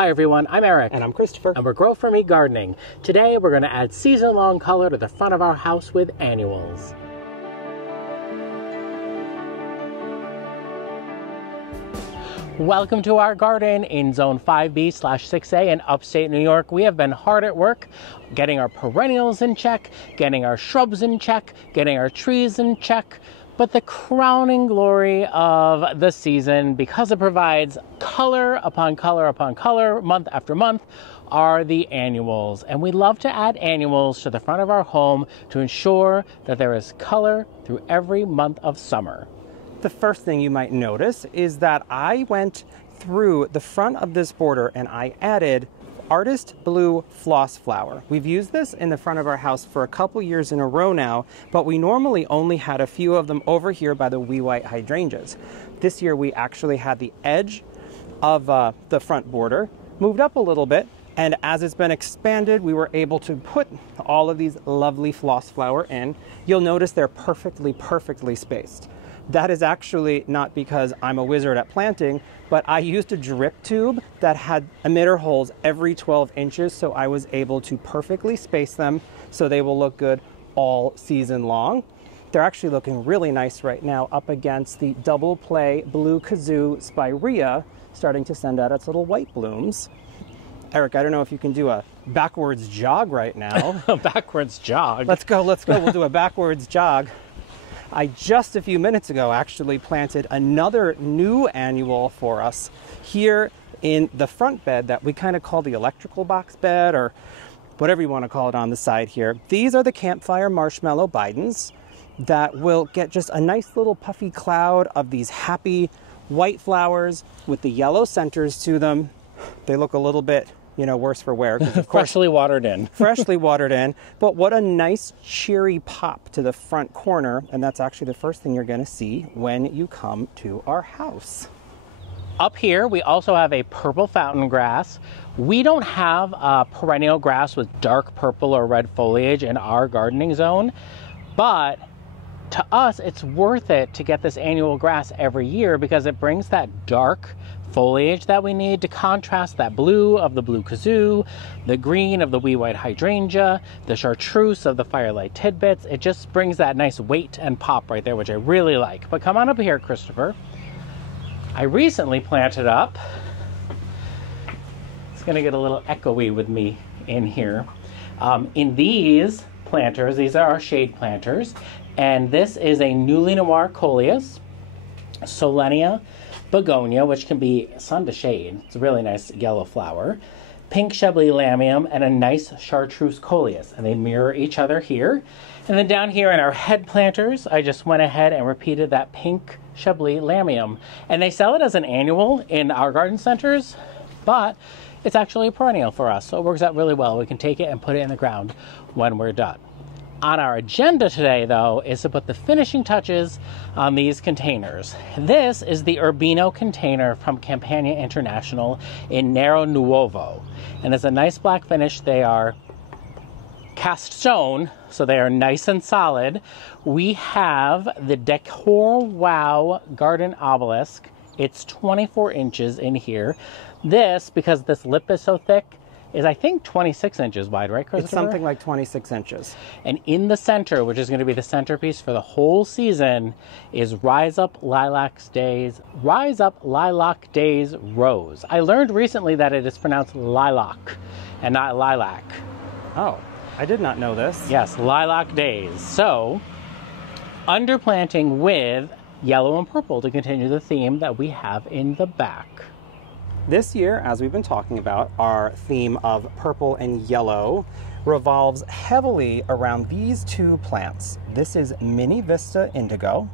Hi everyone, I'm Eric. And I'm Christopher. And we're Grow For Me Gardening. Today we're going to add season-long color to the front of our house with annuals. Welcome to our garden in Zone 5B/6A in upstate New York. We have been hard at work getting our perennials in check, getting our shrubs in check, getting our trees in check. But the crowning glory of the season, because it provides color upon color upon color, month after month, are the annuals. And we love to add annuals to the front of our home to ensure that there is color through every month of summer. The first thing you might notice is that I went through the front of this border and I added Artist Blue Floss Flower. We've used this in the front of our house for a couple years in a row now, but we normally only had a few of them over here by the wee white hydrangeas. This year we actually had the edge of the front border moved up a little bit, and as it's been expanded, we were able to put all of these lovely floss flower in. You'll notice they're perfectly spaced. That is actually not because I'm a wizard at planting, but I used a drip tube that had emitter holes every 12 inches, so I was able to perfectly space them so they will look good all season long. They're actually looking really nice right now up against the double play blue kazoo spirea, starting to send out its little white blooms. Eric, I don't know if you can do a backwards jog right now. A backwards jog? Let's go. We'll do a backwards jog. I just a few minutes ago actually planted another new annual for us here in the front bed that we kind of call the electrical box bed, or whatever you want to call it on the side here. These are the campfire marshmallow bidens that will get just a nice little puffy cloud of these happy white flowers with the yellow centers to them. They look a little bit, you know, worse for wear. Of course, freshly watered in. Freshly watered in. But what a nice cheery pop to the front corner. And that's actually the first thing you're going to see when you come to our house. Up here, we also have a purple fountain grass. We don't have a perennial grass with dark purple or red foliage in our gardening zone, but to us, it's worth it to get this annual grass every year because it brings that dark foliage that we need to contrast that blue of the blue kazoo, the green of the wee white hydrangea, the chartreuse of the firelight tidbits. It just brings that nice weight and pop right there, which I really like. But come on up here, Christopher. I recently planted up, it's gonna get a little echoey with me in here, in these planters. These are our shade planters, and this is a Newly Noir Coleus, Solenia Begonia, which can be sun to shade. It's a really nice yellow flower. Pink Chablis Lamium and a nice Chartreuse Coleus, and they mirror each other here. And then down here in our head planters, I just went ahead and repeated that Pink Chablis Lamium. And they sell it as an annual in our garden centers, but it's actually a perennial for us, so it works out really well. We can take it and put it in the ground when we're done. On our agenda today, though, is to put the finishing touches on these containers. This is the Urbino container from Campagna International in Nero Nuovo. And it's a nice black finish. They are cast stone, so they are nice and solid. We have the Decor Wow Garden Obelisk. It's 24 inches in here. This, because this lip is so thick, is I think 26 inches wide, right, Christopher? It's something like 26 inches. And in the center, which is going to be the centerpiece for the whole season, is Rise Up Lilac Days Rose. I learned recently that it is pronounced lilac and not lilac. Oh, I did not know this. Yes, Lilac Days. So, underplanting with yellow and purple to continue the theme that we have in the back. This year, as we've been talking about, our theme of purple and yellow revolves heavily around these two plants. This is Mini Vista Indigo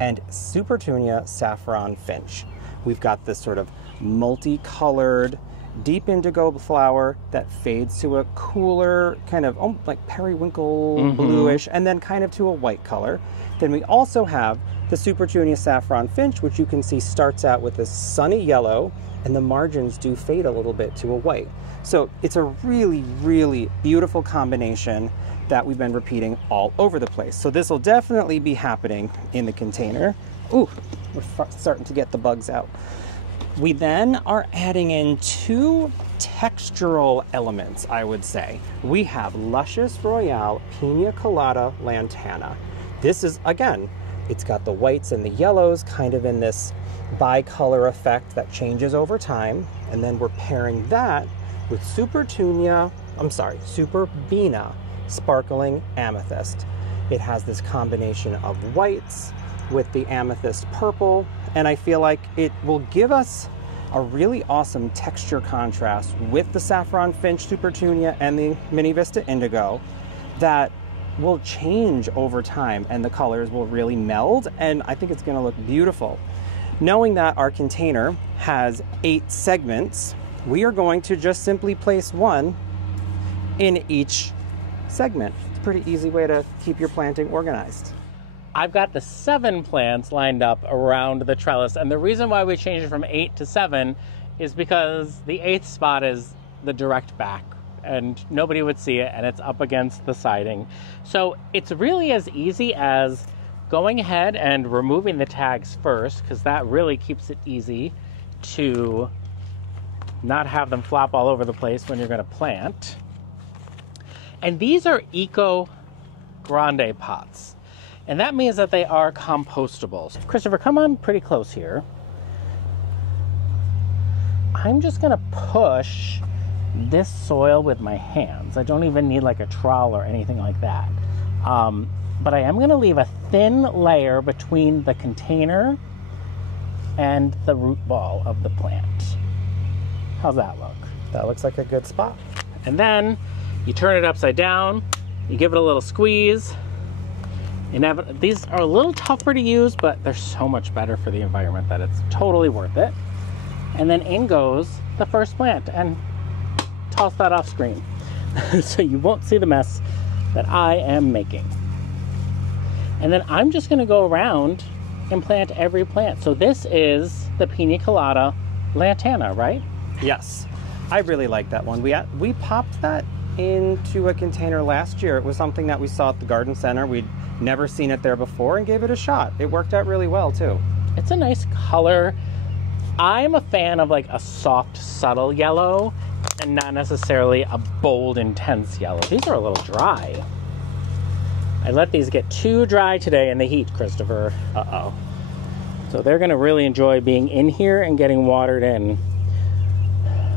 and Supertunia Saffron Finch. We've got this sort of multicolored deep indigo flower that fades to a cooler kind of like periwinkle bluish, and then kind of to a white color. Then we also have the Supertunia Saffron Finch, which you can see starts out with this sunny yellow, and the margins do fade a little bit to a white. So it's a really beautiful combination that we've been repeating all over the place. So this will definitely be happening in the container. Ooh, we're starting to get the bugs out. We then are adding in two textural elements, I would say. We have Luscious Royale Pina Colada Lantana. This is, again, it's got the whites and the yellows kind of in this bicolor effect that changes over time. And then we're pairing that with Superbina Sparkling Amethyst. It has this combination of whites with the amethyst purple, and I feel like it will give us a really awesome texture contrast with the Saffron Finch Supertunia and the Mini Vista Indigo that will change over time, and the colors will really meld, and I think it's going to look beautiful. Knowing that our container has 8 segments, we are going to just simply place one in each segment. It's a pretty easy way to keep your planting organized. I've got the 7 plants lined up around the trellis, and the reason why we changed it from 8 to 7 is because the 8th spot is the direct back and nobody would see it, and it's up against the siding. So it's really as easy as going ahead and removing the tags first, because that really keeps it easy to not have them flop all over the place when you're going to plant. And these are Eco Grande pots. And that means that they are compostable. Christopher, come on pretty close here. I'm just gonna push this soil with my hands. I don't even need like a trowel or anything like that. But I am gonna leave a thin layer between the container and the root ball of the plant. How's that look? That looks like a good spot. And then you turn it upside down, you give it a little squeeze. These are a little tougher to use, but they're so much better for the environment that it's totally worth it. And then in goes the first plant, and toss that off screen so you won't see the mess that I am making. And then I'm just gonna go around and plant every plant. So this is the Pina Colada Lantana, right? Yes, I really like that one. We popped that into a container last year. It was something that we saw at the garden center. We'd never seen it there before and gave it a shot. It worked out really well too. It's a nice color. I'm a fan of like a soft, subtle yellow and not necessarily a bold, intense yellow. These are a little dry. I let these get too dry today in the heat, Christopher. Uh-oh. So they're gonna really enjoy being in here and getting watered in.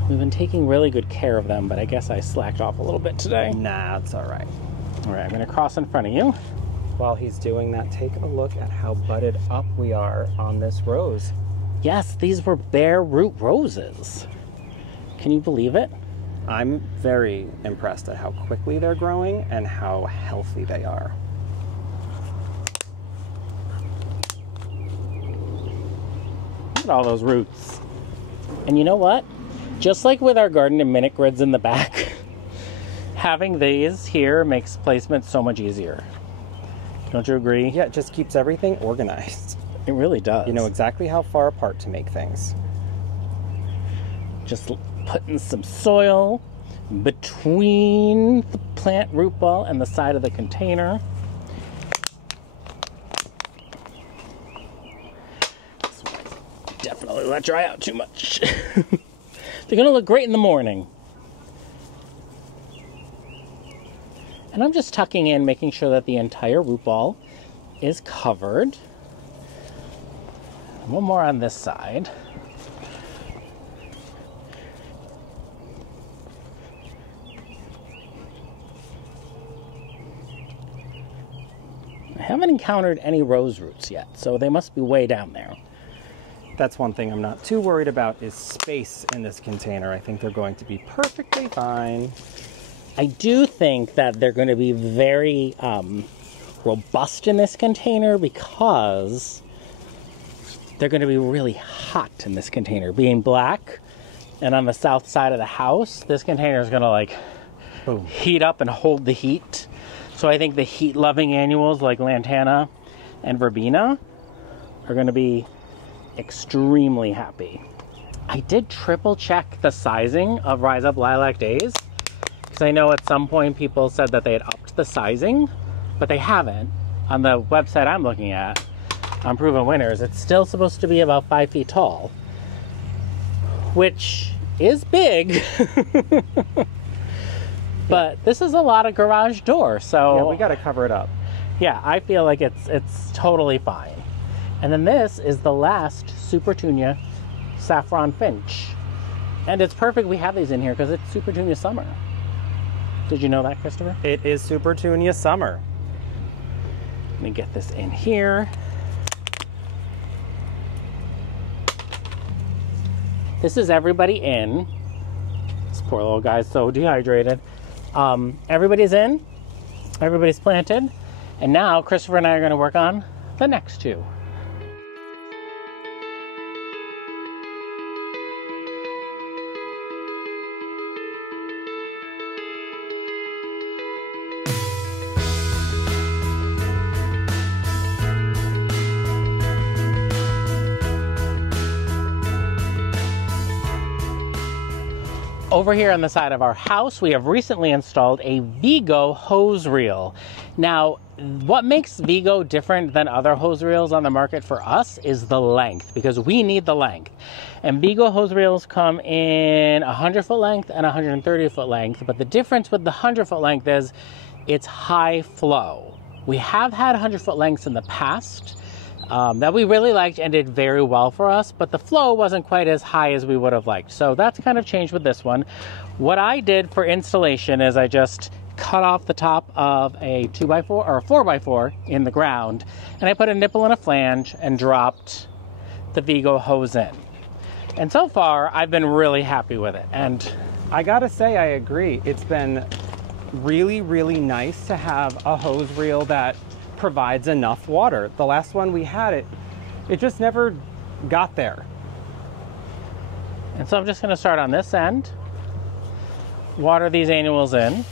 We've been taking really good care of them, but I guess I slacked off a little bit today. Nah, it's all right. All right, I'm gonna cross in front of you. While he's doing that, take a look at how budded up we are on this rose. Yes, these were bare root roses. Can you believe it? I'm very impressed at how quickly they're growing and how healthy they are. Look at all those roots. And you know what? Just like with our garden and minute grids in the back, having these here makes placement so much easier. Don't you agree? Yeah, it just keeps everything organized. It really does. You know exactly how far apart to make things. Just putting some soil between the plant root ball and the side of the container. This one definitely let dry out too much. They're gonna look great in the morning. And I'm just tucking in, making sure that the entire root ball is covered. One more on this side. I haven't encountered any rose roots yet, so they must be way down there. That's one thing I'm not too worried about is space in this container. I think they're going to be perfectly fine. I do think that they're going to be very robust in this container because they're going to be really hot in this container. Being black and on the south side of the house, this container is going to like heat up and hold the heat. So I think the heat-loving annuals like Lantana and Verbena are going to be extremely happy. I did triple check the sizing of Rise Up Lilac Days because I know at some point people said that they had upped the sizing, but they haven't. On the website I'm looking at, on Proven Winners, it's still supposed to be about 5 feet tall. which is big. But this is a lot of garage door, so... Yeah, we got to cover it up. Yeah, I feel like it's totally fine. And then this is the last Super Tunia Saffron Finch. And it's perfect we have these in here because it's Super Tunia Summer. Did you know that, Christopher? It is Super Tunia Summer. Let me get this in here. This is everybody in. This poor little guy's so dehydrated. Everybody's in. Everybody's planted. And now Christopher and I are going to work on the next two. Over here on the side of our house, we have recently installed a VEGO hose reel. Now, what makes VEGO different than other hose reels on the market for us is the length, because we need the length. And VEGO hose reels come in 100-foot length and 130-foot length, but the difference with the 100-foot length is it's high flow. We have had 100-foot lengths in the past that we really liked and did very well for us, but the flow wasn't quite as high as we would have liked. So that's kind of changed with this one. What I did for installation is I just cut off the top of a 2x4 or a 4x4 in the ground, and I put a nipple and a flange and dropped the VEGO hose in. And so far, I've been really happy with it. And I gotta say, I agree. It's been really, really nice to have a hose reel that provides enough water. The last one we had, it just never got there. And so I'm just going to start on this end, water these annuals in,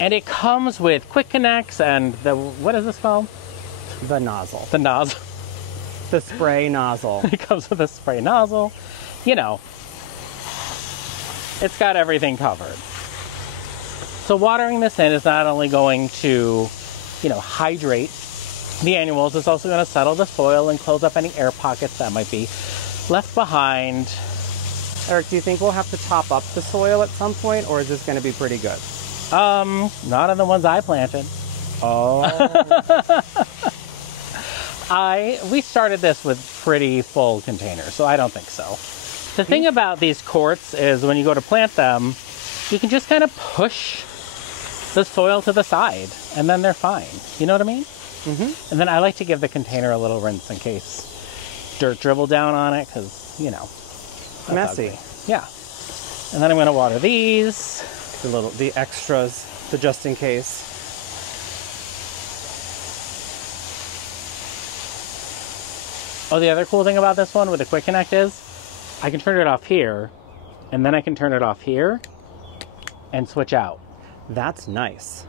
and it comes with quick connects and the, what is this called? The nozzle. The nozzle. The spray nozzle. It comes with a spray nozzle. You know, it's got everything covered. So watering this in is not only going to, you know, hydrate the annuals, it's also going to settle the soil and close up any air pockets that might be left behind. Eric, do you think we'll have to top up the soil at some point, or is this going to be pretty good? Not on the ones I planted. Oh. We started this with pretty full containers, so I don't think so. The thing about these quarts is when you go to plant them, you can just kind of push the soil to the side, and then they're fine. You know what I mean? Mm-hmm. And then I like to give the container a little rinse in case dirt dribbled down on it, because, you know, messy. Ugly. Yeah. And then I'm going to water these. The extras, the just in case. Oh, the other cool thing about this one with the quick connect is I can turn it off here, and then I can turn it off here and switch out. That's nice.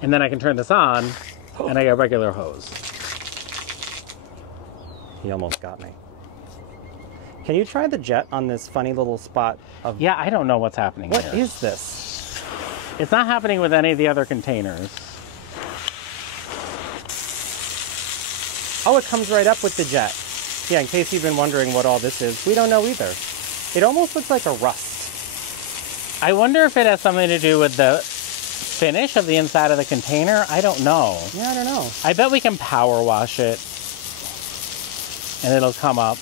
And then I can turn this on, and I get a regular hose. He almost got me. Can you try the jet on this funny little spot of... Yeah, I don't know what's happening What here. is this? It's not happening with any of the other containers. Oh, it comes right up with the jet. Yeah, in case you've been wondering what all this is, we don't know either. It almost looks like a rust. I wonder if it has something to do with the finish of the inside of the container. I don't know. Yeah, I don't know. I bet we can power wash it and it'll come up.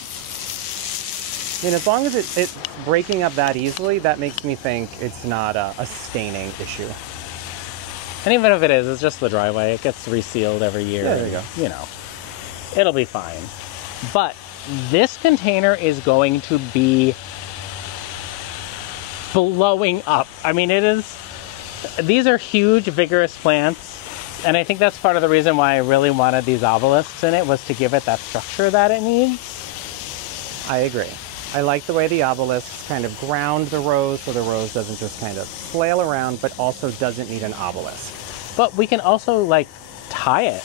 I mean, as long as it's breaking up that easily, that makes me think it's not a staining issue. And even if it is, it's just the driveway. It gets resealed every year. Yeah, there you go. You know, it'll be fine. But this container is going to be blowing up. I mean, these are huge, vigorous plants. And I think that's part of the reason why I really wanted these obelisks in it, was to give it that structure that it needs. I agree. I like the way the obelisks kind of ground the rose, so the rose doesn't just kind of flail around, but also doesn't need an obelisk. But we can also, like, tie it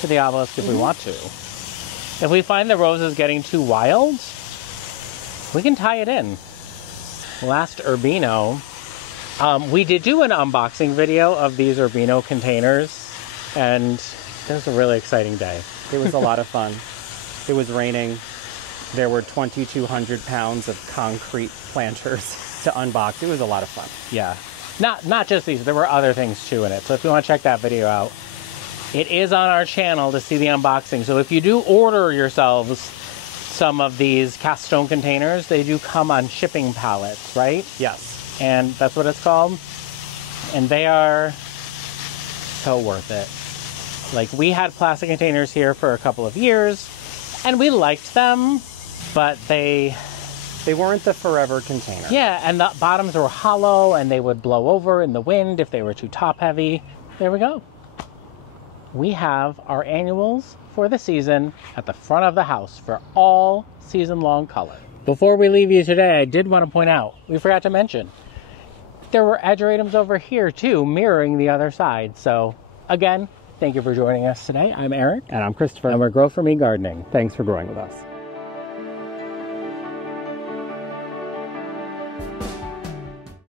to the obelisk if we want to. If we find the rose is getting too wild, we can tie it in. Last Urbino, we did do an unboxing video of these Urbino containers, and it was a really exciting day. It was a lot of fun. It was raining. There were 2,200 pounds of concrete planters to unbox. It was a lot of fun. Yeah. Not just these, there were other things too in it. So if you want to check that video out, it is on our channel to see the unboxing. So if you do order yourselves some of these cast stone containers, they do come on shipping pallets, right? Yes. And that's what it's called. And they are so worth it. Like, we had plastic containers here for a couple of years and we liked them, but they weren't the forever container. Yeah, and the bottoms were hollow and they would blow over in the wind if they were too top heavy. There we go. We have our annuals for the season at the front of the house for all season long color. Before we leave you today, I did want to point out, we forgot to mention, there were edgeratums over here too, mirroring the other side. So again, thank you for joining us today. I'm Eric. And I'm Christopher. And we're Grow For Me Gardening. Thanks for growing with us.